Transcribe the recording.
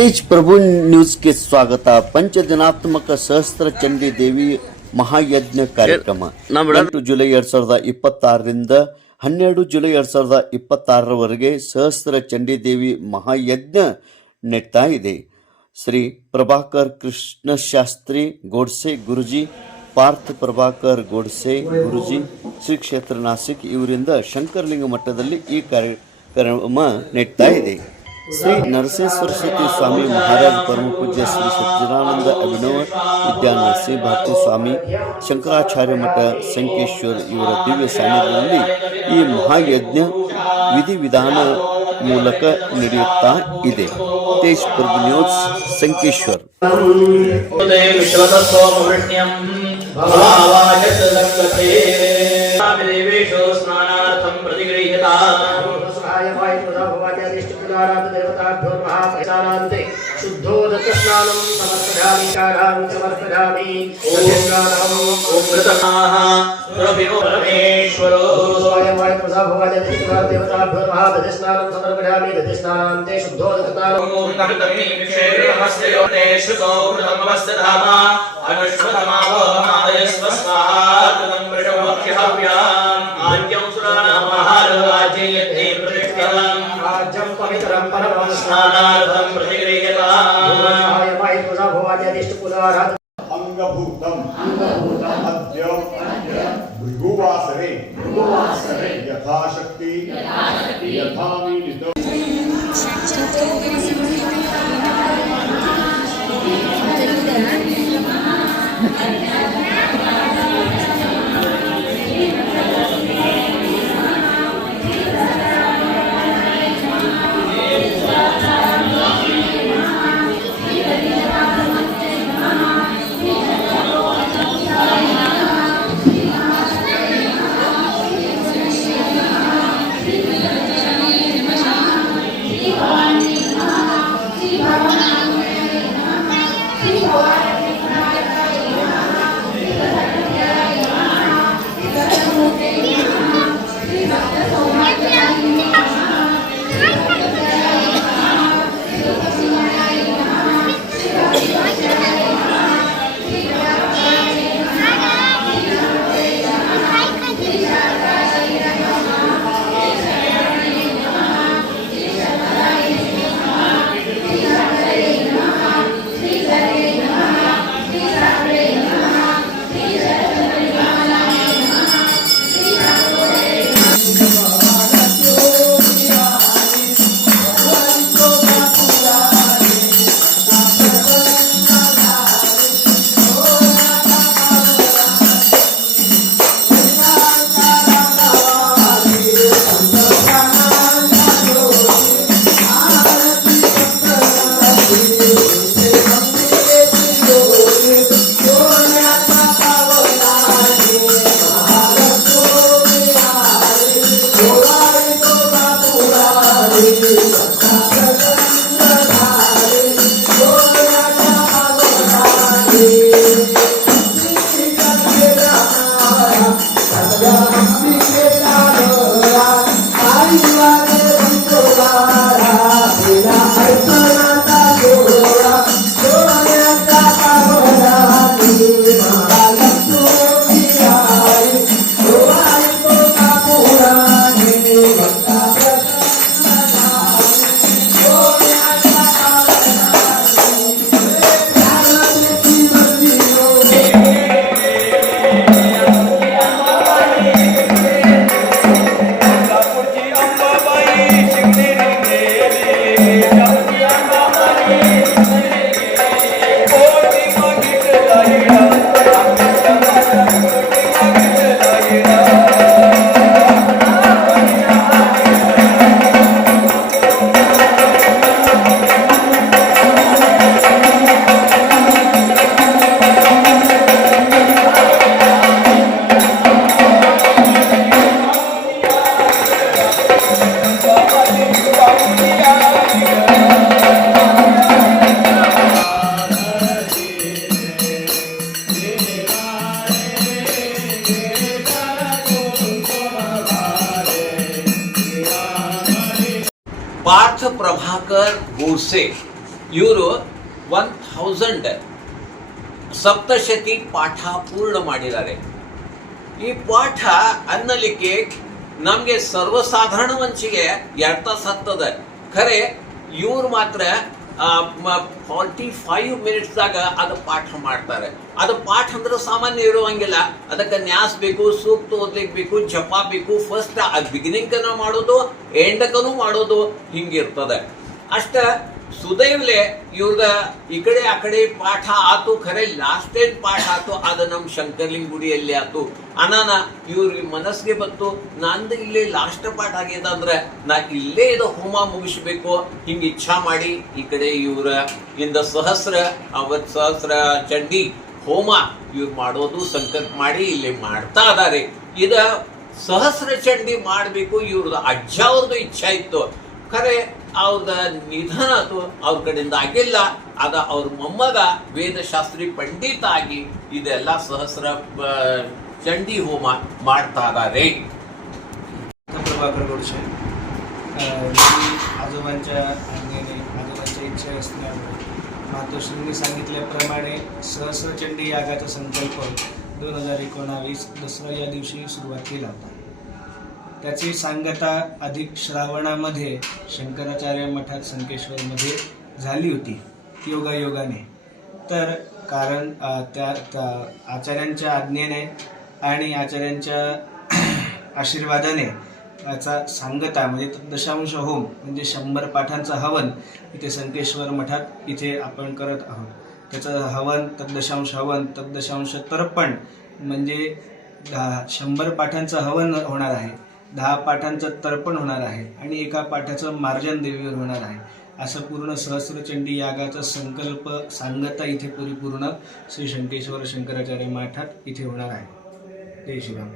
तेज प्रभु न्यूज के स्वागत पंचदिनात्मक सहस्त्र चंडी देवी ಮಹಾಯಜ್ಞ ಕಾರ್ಯಕ್ರಮ 8 ಜುಲೈ 2026ರಿಂದ 12 ಜುಲೈ 2026ರವರೆಗೆ ಸಹಸ್ರ ಚಂಡಿ ದೇವಿ ಮಹಾಯಜ್ಞ ನಡೀತಾ ಇದೆ. ಶ್ರೀ ಪ್ರಭಾಕರ್ ಕೃಷ್ಣಶಾಸ್ತ್ರಿ ಗೋಡ್ಸೆ ಗುರುಜಿ, ಪಾರ್ಥ ಪ್ರಭಾಕರ್ ಗೋಡ್ಸೆ ಗುರುಜಿ, ಶ್ರೀ ಕ್ಷೇತ್ರ ನಾಸಿಕ್ ಇವರಿಂದ ಶಂಕರಲಿಂಗ ಮಠದಲ್ಲಿ ಈ ಕಾರ್ಯಕ್ರಮ ನಡೀತಾ ಇದೆ. ಶ್ರೀ ನರಸಿಂಹ ಸ್ವಾಮಿ ಮಹಾರಾಜ ಪರಮ ಪೂಜ್ಯ ಶ್ರೀ ಸಚ್ಚಿದಾನಂದ ಅಭಿನವ ವಿದ್ಯಾ ನರಸಿಂಹ ಭಾರತಿ ಸ್ವಾಮಿ, ಶಂಕರಾಚಾರ್ಯ ಮಠ ಸಂಕೇಶ್ವರ್ ಇವರ ದಿವ್ಯ ಸಾನ್ನಿಧ್ಯದಲ್ಲಿ ಈ ಮಹಾಯಜ್ಞ ವಿಧಿವಿಧಾನ ಮೂಲಕ ನಡೆಯುತ್ತಾ ಇದೆ. ತೇಜ್ ಪ್ರಭು ನ್ಯೂಸ್ ಸಂಕೇಶ್ವರ್. देवताभ्यो महाप्रसादान्ते शुद्धोदकस्नानं समर्पयामि चारां समर्पयामि ओम कृतनाः प्रभो परमेश्वरो स्वायमाय प्रसाभवाय देवताभ्यो महादधिस्नानं समर्पयामि दधिस्नानान्ते शुद्धोदकस्नानं कृतमी विक्षेपमस्ते श्रुतो कृतमवस्तधामा अनुष्वतमावो मादयस्व स्वाहा कृतं वृषभक्षहव्याम् आद्यं सुराणां महाराजेयते प्रतिष्ठितम् राज्यं पवित्रं परमं स्नानार्थं प्रतिगृह्यताम् आयमाय प्रसाभवाय दिष्टपुराराध अंगभूतम् अद्य भृगुवासरे यथाशक्ति यथाविनित पार्थ प्रभाकर गोडसे ಇವರು 1000 ಸಪ್ತಶತಿ ಪಾಠ ಪೂರ್ಣ ಮಾಡಿದ್ದಾರೆ. ಈ ಪಾಠ ಅನ್ನಲಿಕ್ಕೆ ನಮಗೆ ಸರ್ವಸಾಧಾರಣ ಮನುಷ್ಯಗೆ 2 ತಾಸು ಹತ್ತದ. ಖರೆ ಇವ್ರು ಮಾತ್ರ 45 ಮಿನಿಟ್ಸ್ದಾಗ ಅದು ಪಾಠ ಮಾಡ್ತಾರೆ. ಅದು ಪಾಠ ಅಂದ್ರೆ ಸಾಮಾನ್ಯ ಇರುವಂಗಿಲ್ಲ. ಅದಕ್ಕೆ ನ್ಯಾಸ್ ಬೇಕು, ಸೂಕ್ತ ಓದ್ಲಿಕ್ಕೆ ಬೇಕು, ಜಪ ಬೇಕು. ಫಸ್ಟ್ ಬಿಗಿನಿಂಗ್ಕನೂ ಮಾಡೋದು, ಎಂಡಕನೂ ಮಾಡೋದು, ಹಿಂಗಿರ್ತದೆ. ಅಷ್ಟ ಸುದೈವ್ಲೆ ಇವ್ರದ ಈ ಕಡೆ ಆ ಕಡೆ ಪಾಠ ಆತು. ಖರೆ ಲಾಸ್ಟ್ ಏನ್ ಪಾಠ ಆತು ಅದು ನಮ್ಮ ಶಂಕರ್ಲಿಂಗ ಗುಡಿಯಲ್ಲಿ ಆತು. ಅನಾನ ಇವ್ರಿಗೆ ಮನಸ್ಸಿಗೆ ಬಂತು, ನಂದು ಇಲ್ಲೇ ಲಾಸ್ಟ್ ಪಾಠ ಆಗ್ಯದ ಅಂದ್ರೆ ನಾ ಇಲ್ಲೇ ಇದು ಹೋಮ ಮುಗಿಸ್ಬೇಕು. ಹಿಂಗೆ ಇಚ್ಛಾ ಮಾಡಿ ಈ ಕಡೆ ಇವ್ರ ಇಂದ ಸಹಸ್ರ ಚಂಡಿ ಹೋಮ ಇವ್ರು ಮಾಡೋದು ಸಂಕಲ್ಪ ಮಾಡಿ ಇಲ್ಲಿ ಮಾಡ್ತಾ ಇದಾರೆ. ಇದ ಸಹಸ್ರ ಚಂಡಿ ಮಾಡಬೇಕು ಇವ್ರದ್ದು ಅಜ್ಜ ಅವ್ರದ್ದು ಇಚ್ಛಾ ಇತ್ತು. ಖರೆ ಅವ್ರದ ನಿಧನ ಆತು, ಅವ್ರ ಕಡೆಯಿಂದ ಆಗಿಲ್ಲ. ಅದ ಅವ್ರ ಮೊಮ್ಮಗ ವೇದಶಾಸ್ತ್ರಿ ಪಂಡಿತ ಆಗಿ ಇದೆಲ್ಲ ಸಹಸ್ರ ಚಂಡಿ ಹೋಮ ಮಾಡ್ತಾ ಇದ್ದಾರೆ. प्रभाकर गोडसे आजोबांच्या आज्ञेने आजोबांच्या इच्छा असल्यामुळे मातोश्रींनी सांगितल्याप्रमाणे सहस्रचंडी यागाचा संकल्प 2019 दसरा या दिवशी सुरुवात केला होता. त्याची सांगता अधिक श्रावणामध्ये शंकराचार्य मठात संकेश्वरमध्ये झाली होती योगायोगाने. तर कारण त्या आचार्यांच्या आज्ञेने आणि आचार्यांच्या आशीर्वादाने याचा सांगता म्हणजे दशांश होम म्हणजे 100 पाठांचा हवन इथे संकेश्वर मठात इथे आपण करत आहोत. त्याचं हवन तद्दशांश तर्पण म्हणजे 100 पाठांचं हवन होणार आहे, 10 पाठांचं तर्पण होणार आहे आणि एका पाठाचं मार्जन देवीवर होणार आहे. असं पूर्ण सहस्रचंडी यागाचा संकल्प सांगता इथे परिपूर्ण श्री शंकेश्वर शंकराचार्य मठात इथे होणार आहे. जय श्रीराम.